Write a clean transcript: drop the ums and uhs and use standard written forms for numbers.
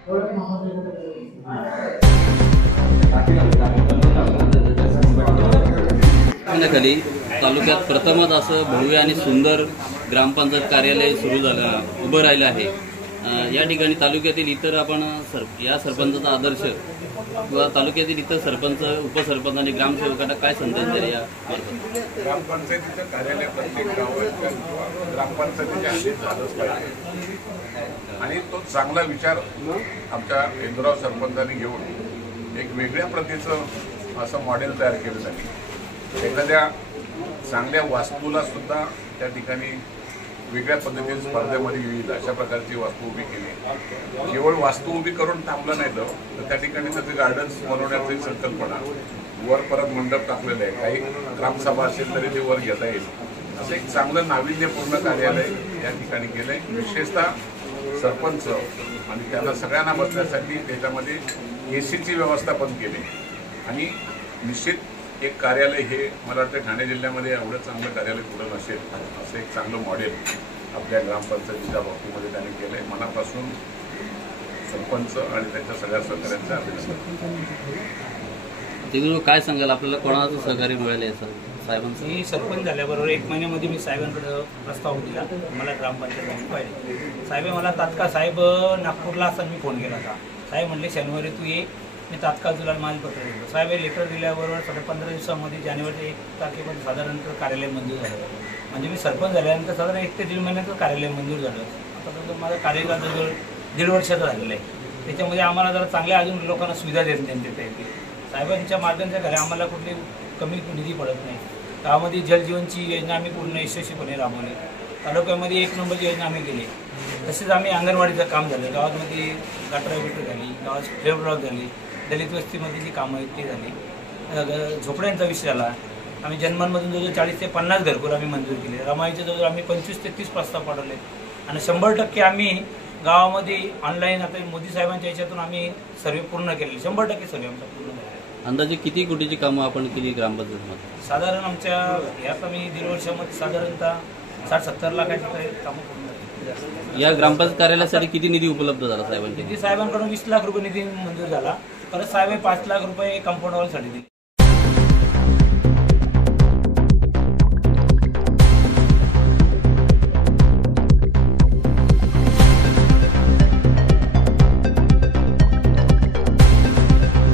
खाली तालुक्यात प्रथमच असं भव्य आणि सुंदर ग्रामपंचायत कार्यालय सुरू झालं उभं राहिलं आहे। या ठिकाणी तालुक्यातील इतर आपण या सरपंचाचा आदर्श किंवा तालुक्यातील इतर सरपंच, उपसरपंच आणि ग्रामसेवकांना काय संदेश द्याल या ग्रामपंचायतीचं कार्यालय प्रत्येक गावात ग्रामपंचायतीच्या हद्दीत झालंच पाहिजे आणि तो चांगला विचार आमच्या इंदुराव सरपंचांनी घेऊन एक वेगळ्या प्रतीचं असं मॉडेल तयार केलं आहे। एखाद्या चांगल्या वास्तूला सुद्धा त्या ठिकाणी वेगळ्या पद्धतीने स्पर्धेमध्ये येईल अशा प्रकारची वास्तू उभी केली। केवळ वास्तू उभी करून थांबलं नाही तर त्या ठिकाणी त्याचे गार्डन्स बनवण्याची संकल्पना, वर परत मंडप टाकलेलं आहे, काही ग्रामसभा असेल तरी ते वर घेता येईल असं एक चांगलं नाविन्यपूर्ण कार्यालय या ठिकाणी केलंय। विशेषतः सरपंच आणि त्यांना सगळ्यांना बसण्यासाठी त्याच्यामध्ये एसीची व्यवस्था पण केली आणि निश्चित एक कार्यालय हे मला वाटतं ठाणे जिल्ह्यामध्ये एवढं चांगलं कार्यालय कुठं नसेल असं एक चांगलं मॉडेल आपल्या ग्रामपंचायतीच्या बाबतीमध्ये त्यांनी केलं आहे। मनापासून सरपंच आणि त्यांच्या सगळ्या सहकाऱ्यांचं अभिनंदन। काय सांगाल, आपल्याला कोणाचं सहकार्य मिळालं याचं? साहेबांचं मी सरपंच झाल्याबरोबर 1 महिन्यामध्ये मी साहेबांकडे प्रस्ताव दिला, मला ग्रामपंचायत पाहिजे। साहेब मला तात्काळ, साहेब नागपूरला असताना मी फोन केला होता, साहेब म्हणले शनिवारी तू ये, मी तात्काळ तुला मालपत्र दिलं। साहेब हे लेटर दिल्याबरोबर 15 दिवसामध्ये जानेवारी 1 तारखेपर्यंत साधारणतः कार्यालय मंजूर झालं। म्हणजे मी सरपंच झाल्यानंतर साधारण 1 ते 1.5 महिन्यात कार्यालय मंजूर झालं। आता तर माझा कार्यकाळ जवळ 1.5 वर्षाचा झालेला आहे। त्याच्यामध्ये आम्हाला जरा चांगल्या अजून लोकांना सुविधा देता येते। साहेबांच्या मार्गदर्शनाखाली आम्हाला कुठली कमी निधी पडत नाही। गावामध्ये जलजीवनची योजना आम्ही पूर्ण यशस्वीपणे राबवली। तालुक्यामध्ये 1 नंबरची योजना आम्ही केली। तसेच आम्ही अंगणवाडीचं काम झालं, गावामध्ये गटारबिटर झाली, गावात फ्लेवरब्लॉक झाली, दलित वस्तीमध्ये जी कामं आहेत ती झाली, झोपड्यांचा विषय झाला। आम्ही जन्मांमधून जवळ 40 ते 50 घरकुल आम्ही मंजूर केले। रमाईचे जवळ आम्ही 25 ते 30 प्रस्ताव पाठवले आणि 100% आम्ही गावामध्ये ऑनलाईन आता मोदी साहेबांच्या याच्यातून आम्ही सर्वे पूर्ण केलेले। 100% सर्वे आमचा पूर्ण झाला। अंदाजे किती कोटीची कामं आपण केली ग्रामपंचायतीमध्ये? साधारण आमच्या यात आम्ही 1.5 वर्षामध्ये साधारणतः 60-70 लाखाची कामं पूर्ण झाली। या ग्रामपंचायत कार्यालयासाठी किती निधी उपलब्ध झाला साहेबांच्या? निधी साहेबांकडून 20 लाख रुपये निधी मंजूर झाला। परत साहेब 5 लाख रुपये कंपाऊंड वॉलसाठी दिले।